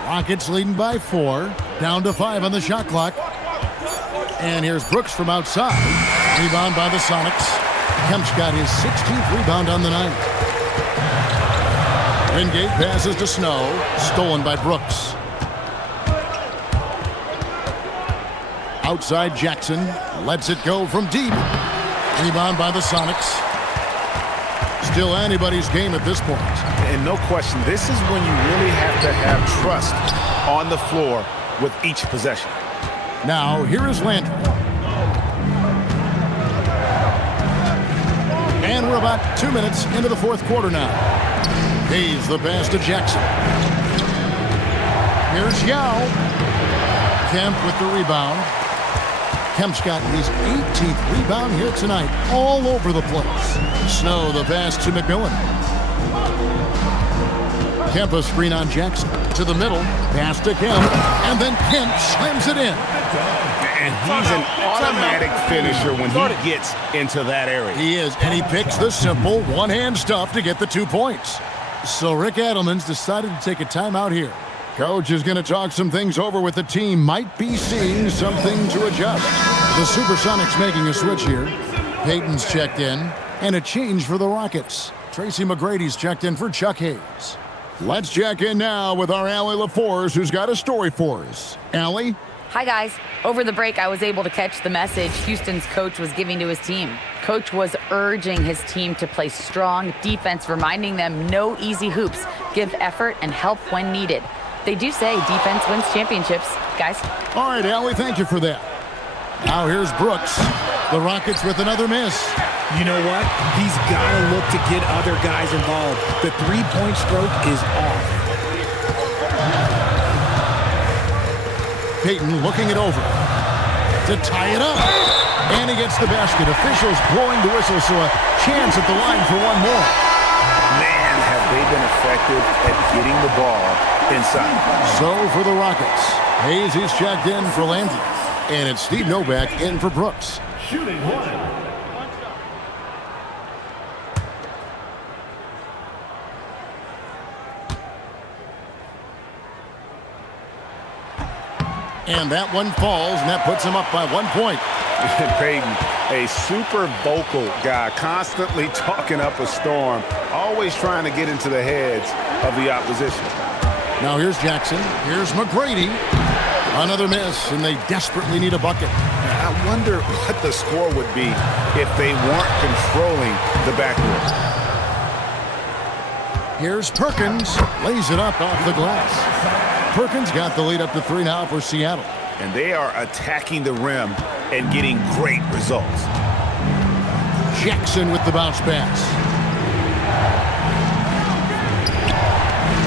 Rockets leading by 4. Down to 5 on the shot clock. And here's Brooks from outside. Rebound by the Sonics. Kemp's got his 16th rebound on the night. Wingate passes to Snow. Stolen by Brooks. Outside Jackson. Lets it go from deep. Rebound by the Sonics. Still anybody's game at this point. And no question, this is when you really have to have trust on the floor with each possession. Now, here is Landry. And we're about 2 minutes into the 4th quarter now. Hayes the pass to Jackson. Here's Yao. Kemp with the rebound. Kemp's got his 18th rebound here tonight, all over the place. Snow the pass to McMillan. Kemp a screen on Jackson. To the middle, pass to Kemp, and then Kemp slams it in. And he's an automatic finisher when he gets into that area. He is, and he picks the simple one-hand stuff to get the 2 points. So Rick Adelman's decided to take a timeout here. Coach is going to talk some things over with the team. Might be seeing something to adjust. The SuperSonics making a switch here. Peyton's checked in, and a change for the Rockets. Tracy McGrady's checked in for Chuck Hayes. Let's check in now with our Allie LaForce, who's got a story for us. Allie? Hi, guys. Over the break, I was able to catch the message Houston's coach was giving to his team. Coach was urging his team to play strong defense, reminding them no easy hoops, give effort, and help when needed. They do say defense wins championships, guys. All right, Allie, thank you for that. Now here's Brooks. The Rockets with another miss. You know what? He's got to look to get other guys involved. The three-point stroke is off. Peyton looking it over to tie it up. And he gets the basket. Officials blowing the whistle, so a chance at the line for one more. Man, have they been effective at getting the ball inside. So for the Rockets, Hayes is checked in for Landry. And it's Steve Novak in for Brooks. Shooting 1. And that one falls, and that puts him up by 1 point. Peyton, a super vocal guy, constantly talking up a storm, always trying to get into the heads of the opposition. Now here's Jackson. Here's McGrady. Another miss, and they desperately need a bucket. I wonder what the score would be if they weren't controlling the backcourt. Here's Perkins. Lays it up off the glass. Perkins got the lead up to 3 now for Seattle. and they are attacking the rim and getting great results. Jackson with the bounce pass.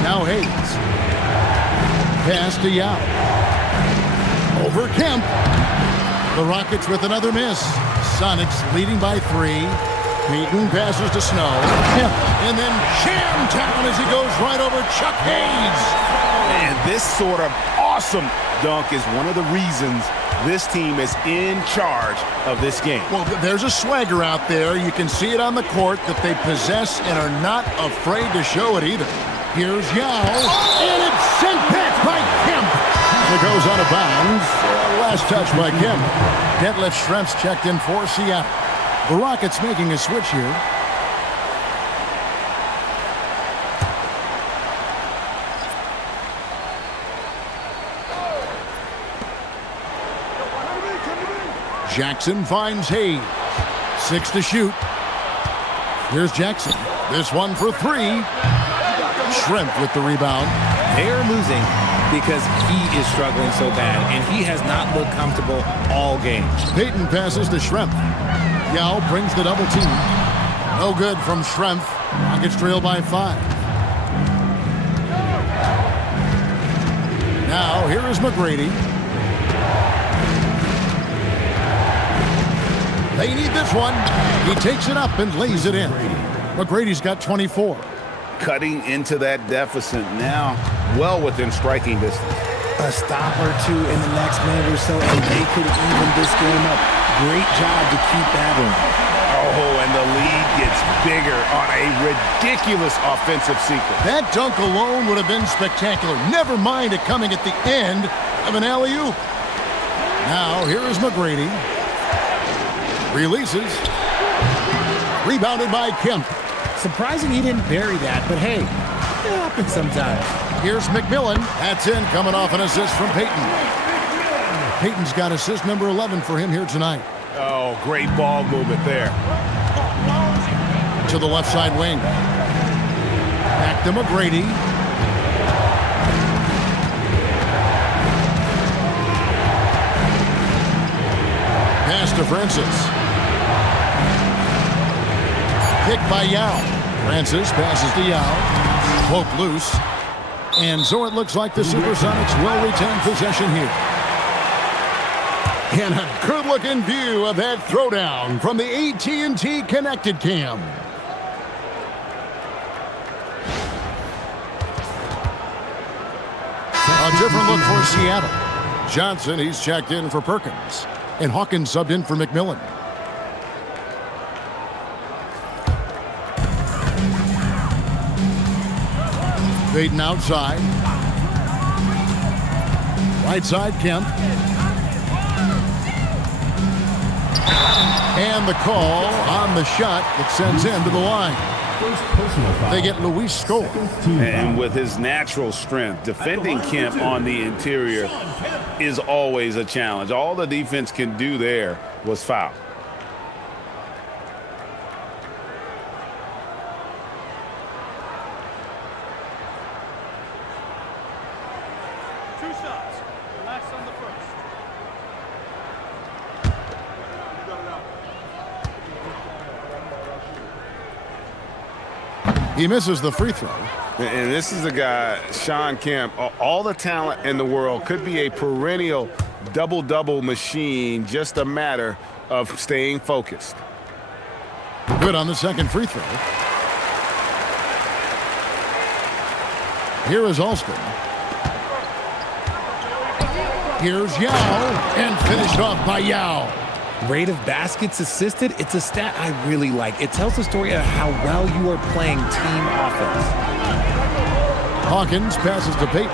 Now Hayes. Pass to Yao. Over Kemp. The Rockets with another miss. Sonics leading by 3. Peyton passes to Snow. Kemp. And then jam down as he goes right over Chuck Hayes. And this sort of awesome dunk is one of the reasons this team is in charge of this game. Well, there's a swagger out there. You can see it on the court that they possess and are not afraid to show it either. Here's Yao, and it's sent back by Kemp. It goes out of bounds. Last touch by Kemp. Detlef Schrempf's checked in for Seattle. The Rockets making a switch here. Jackson finds Hayes. 6 to shoot. Here's Jackson. This one for 3. Schrempf with the rebound. They're losing because he is struggling so bad, and he has not looked comfortable all game. Peyton passes to Schrempf. Yao brings the double team. No good from Schrempf. Rockets trail by 5. Now here is McGrady. They need this one. He takes it up and lays it in. McGrady's got 24. Cutting into that deficit now, well within striking distance. A stop or two in the next minute or so, and they could even this game up. Great job to keep that one. Oh, and the lead gets bigger on a ridiculous offensive sequence. That dunk alone would have been spectacular. Never mind it coming at the end of an alley-oop. Now, here is McGrady. Releases. Rebounded by Kemp. Surprising he didn't bury that, but hey, it happens sometimes. Here's McMillan. That's in, coming off an assist from Peyton. Peyton's got assist number 11 for him here tonight. Oh, great ball movement there. To the left side wing. Back to McGrady. Pass to Francis. Kick by Yao. Francis passes to Yao. Poke loose. And so it looks like the SuperSonics will retain possession here. And a good-looking view of that throwdown from the AT&T Connected Cam. A different look for Seattle. Johnson, he's checked in for Perkins. And Hawkins subbed in for McMillan. Peyton outside. Right side, Kemp. And the call on the shot that sends him to the line. They get Luis Scola. And with his natural strength, defending Kemp on the interior is always a challenge. All the defense can do there was foul. He misses the free throw. And this is a guy, Shawn Kemp, all the talent in the world, could be a perennial double-double machine, just a matter of staying focused. Good on the second free throw. Here is Alston. Here's Yao, and finished off by Yao. Rate of baskets assisted, it's a stat I really like. It tells the story of how well you are playing team offense. Hawkins passes to Peyton.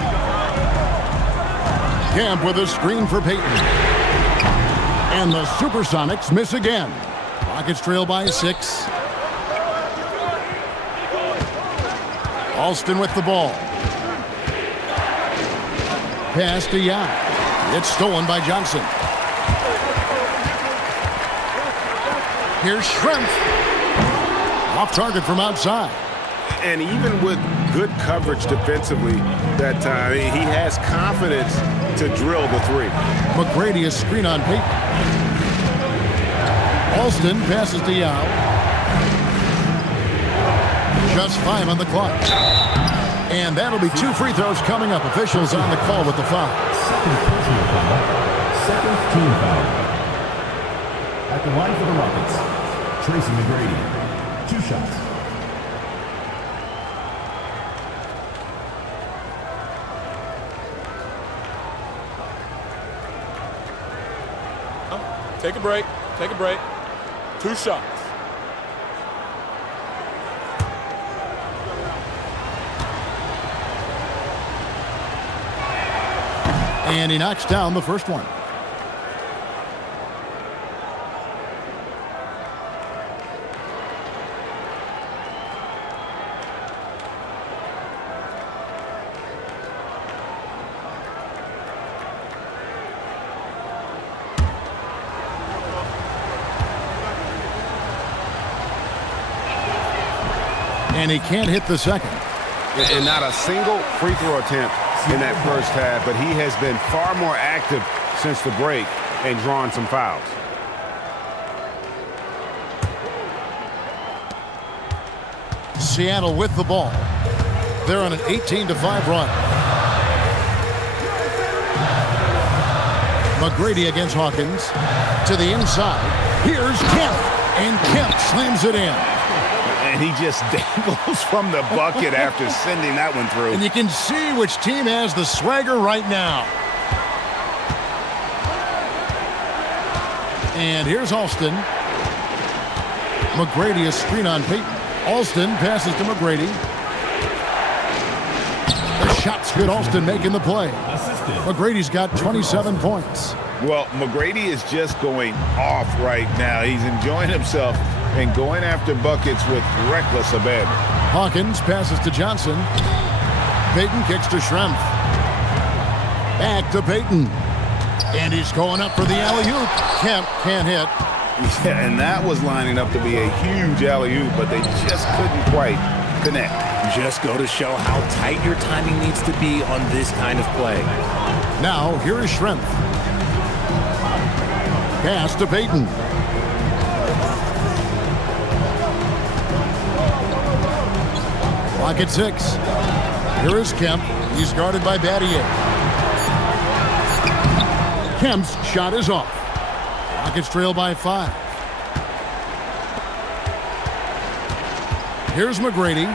Camp with a screen for Peyton. And the SuperSonics miss again. Rockets trail by 6. Alston with the ball. Pass to Yao. It's stolen by Johnson. Here's Schrempf. Off target from outside. And even with good coverage defensively that time. He has confidence to drill the three. McGrady, a screen on Peyton. Alston passes to Yao. Just 5 on the clock. And that'll be 2 free throws coming up. Officials on the call with the foul. Second personal foul. Second team foul. At the line for the Rockets, Tracy McGrady. 2 shots. Take a break. Take a break. 2 shots. And he knocks down the first one. And he can't hit the second. And not a single free throw attempt in that first half, but he has been far more active since the break and drawn some fouls. Seattle with the ball. They're on an 18-5 run. McGrady against Hawkins. To the inside. Here's Kemp. And Kemp slams it in. And he just dangles from the bucket after sending that one through. And you can see which team has the swagger right now. And here's Alston. McGrady, a screen on Peyton. Alston passes to McGrady. The shot's good. Alston making the play. McGrady's got 27 points. Well, McGrady is just going off right now. He's enjoying himself and going after buckets with reckless abandon. Hawkins passes to Johnson. Peyton kicks to Schrempf. Back to Peyton. And he's going up for the alley-oop. Kemp can't hit. Yeah, and that was lining up to be a huge alley-oop, but they just couldn't quite connect. Just go to show how tight your timing needs to be on this kind of play. Now, here is Schrempf. Pass to Peyton. Clock at 6. Here is Kemp. He's guarded by Battier. Kemp's shot is off. Rockets trail by 5. Here's McGrady.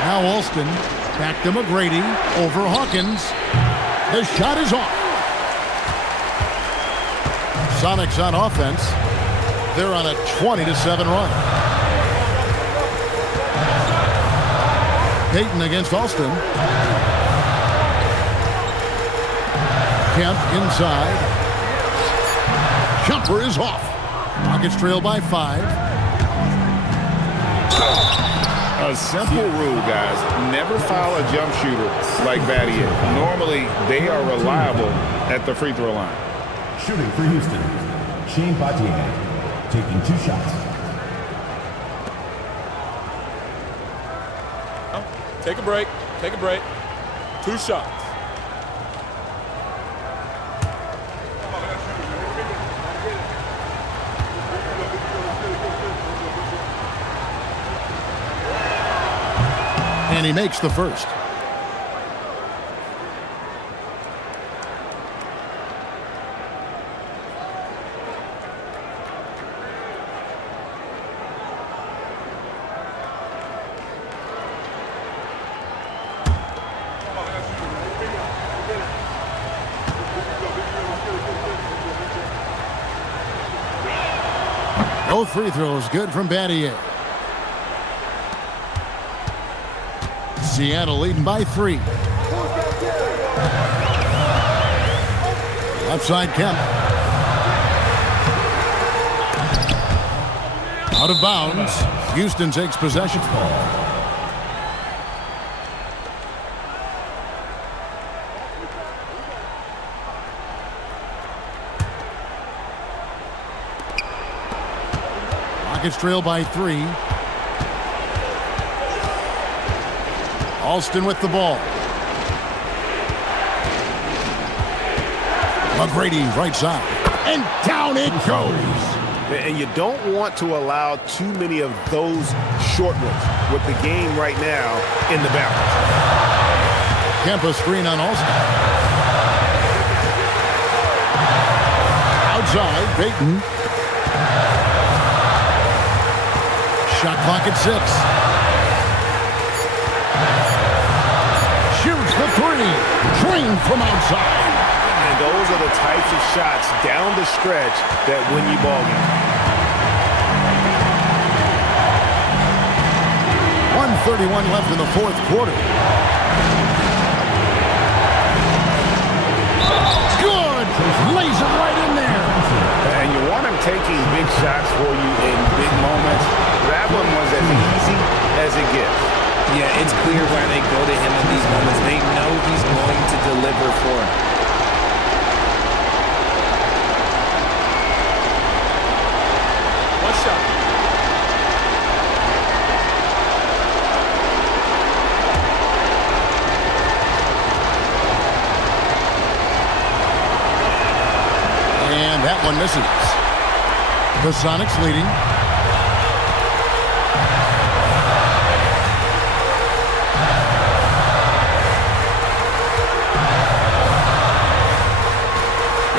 Now Alston. Back to McGrady. Over Hawkins. The shot is off. Sonics on offense. They're on a 20-7 run. Peyton against Alston. Kemp inside. Jumper is off. Rockets trail by 5. A simple rule, guys. Never foul a jump shooter like Battier. Normally, they are reliable at the free throw line. Shooting for Houston, Shane Battier, taking 2 shots. Take a break. Take a break. 2 shots. And he makes the first. Both free throws good from Battier. Seattle leading by 3. Left side Kemp. Out of bounds. Houston takes possession. Rockets trail by 3. Alston with the ball. McGrady right side. And down it goes. And you don't want to allow too many of those short ones with the game right now in the balance. Kempa screen on Alston. Outside, Payton. Shot clock at 6. Shoots the 3. Drained from outside. And those are the types of shots down the stretch that win you ball games. 1:31 left in the fourth quarter. Good! Lays it right in there. And you want him taking big shots for you in big moments. That one was as easy as it gets. Yeah, it's clear why they go to him in these moments. They know he's going to deliver for him. One shot. And that one misses. The Sonics leading.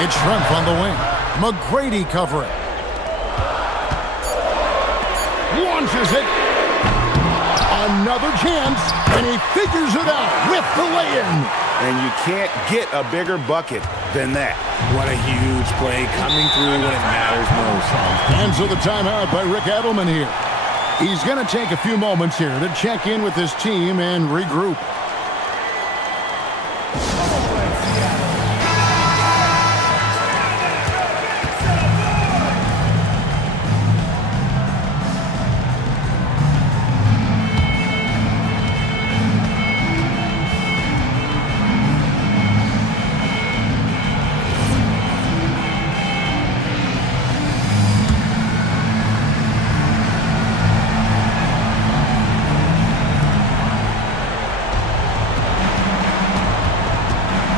It's Schrempf on the wing. McGrady covering. Launches it. Another chance, and he figures it out with the lay-in. And you can't get a bigger bucket than that. What a huge play coming through when it matters most. And so the timeout by Rick Adelman here. He's going to take a few moments here to check in with his team and regroup.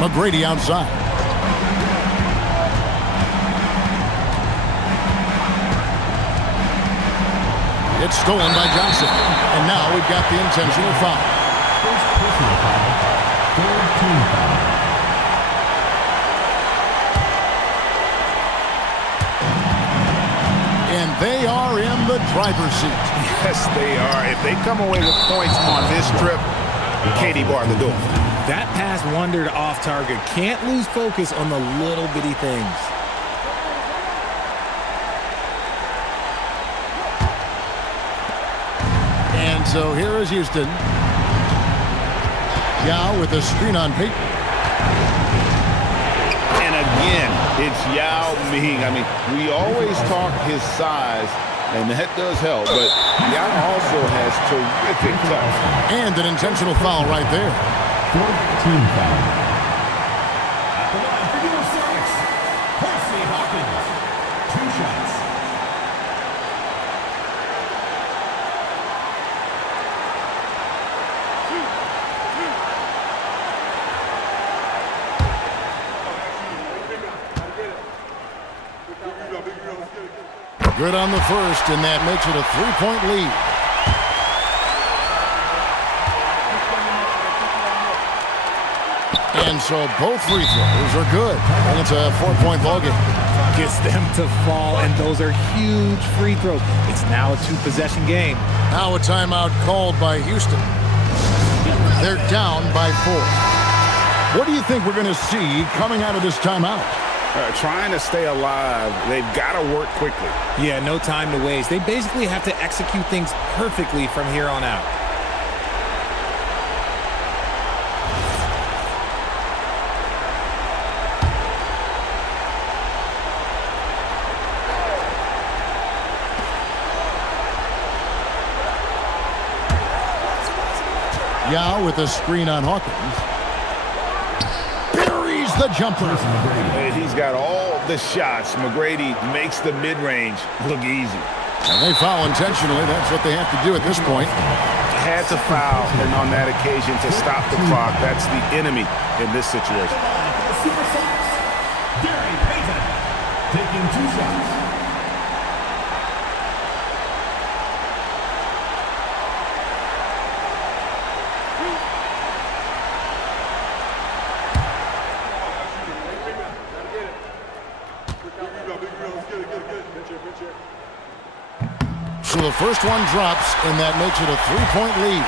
McGrady outside. It's stolen by Johnson. And now we've got the intentional foul. First personal foul. Third team foul. And they are in the driver's seat. Yes, they are. If they come away with points on this trip, Katie barred the door. That pass wandered off target. Can't lose focus on the little bitty things. And so here is Houston. Yao with a screen on Payton. And again, it's Yao Ming. I mean, we always talk his size, and that does help, but Yao also has terrific touch. And an intentional foul right there. Fourth team foul. At the line for G109, Percy Hawkins. 2 shots. Good on the first, and that makes it a 3-point lead. And so both free throws are good. And it's a 4-point ball game. Gets them to fall, and those are huge free throws. It's now a 2-possession game. Now a timeout called by Houston. They're down by 4. What do you think we're going to see coming out of this timeout? Trying to stay alive, they've got to work quickly. Yeah, no time to waste. They basically have to execute things perfectly from here on out. Yao with a screen on Hawkins. Buries the jumper. And he's got all the shots. McGrady makes the mid-range look easy. And they foul intentionally. That's what they have to do at this point. had to foul and on that occasion to stop the clock. That's the enemy in this situation. SuperSonics, Gary Payton, taking 2 shots. So the first one drops, and that makes it a 3-point lead.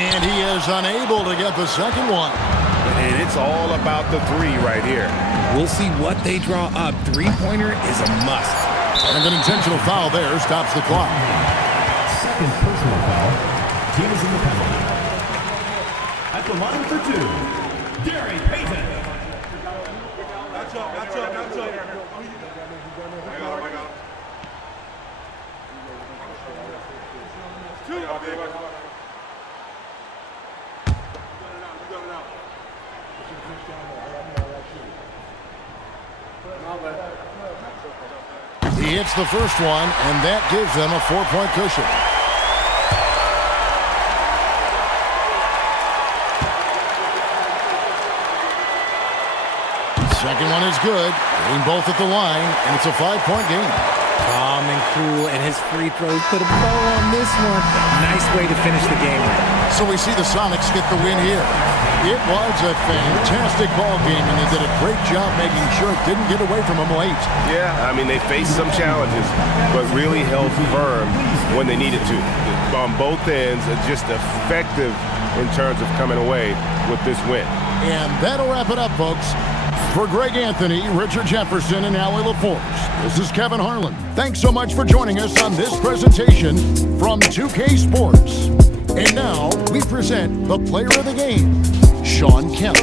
And he is unable to get the second one. And it's all about the three right here. We'll see what they draw up. Three-pointer is a must. And an intentional foul there stops the clock. Second personal foul. Team is in the penalty. At the line for 2. Gary Payton. That's up. He hits the first one, and that gives them a 4-point cushion. Second one is good. Getting both at the line, and it's a 5-point game. Calm and cool, and his free throws put a bow on this one. Nice way to finish the game. So we see the Sonics get the win here. It was a fantastic ball game, and they did a great job making sure it didn't get away from them late. Yeah, I mean, they faced some challenges, but really held firm when they needed to. On both ends, just effective in terms of coming away with this win. And that'll wrap it up, folks. For Greg Anthony, Richard Jefferson, and Allie LaForce, this is Kevin Harlan. Thanks so much for joining us on this presentation from 2K Sports. And now we present the player of the game, Sean Kemp.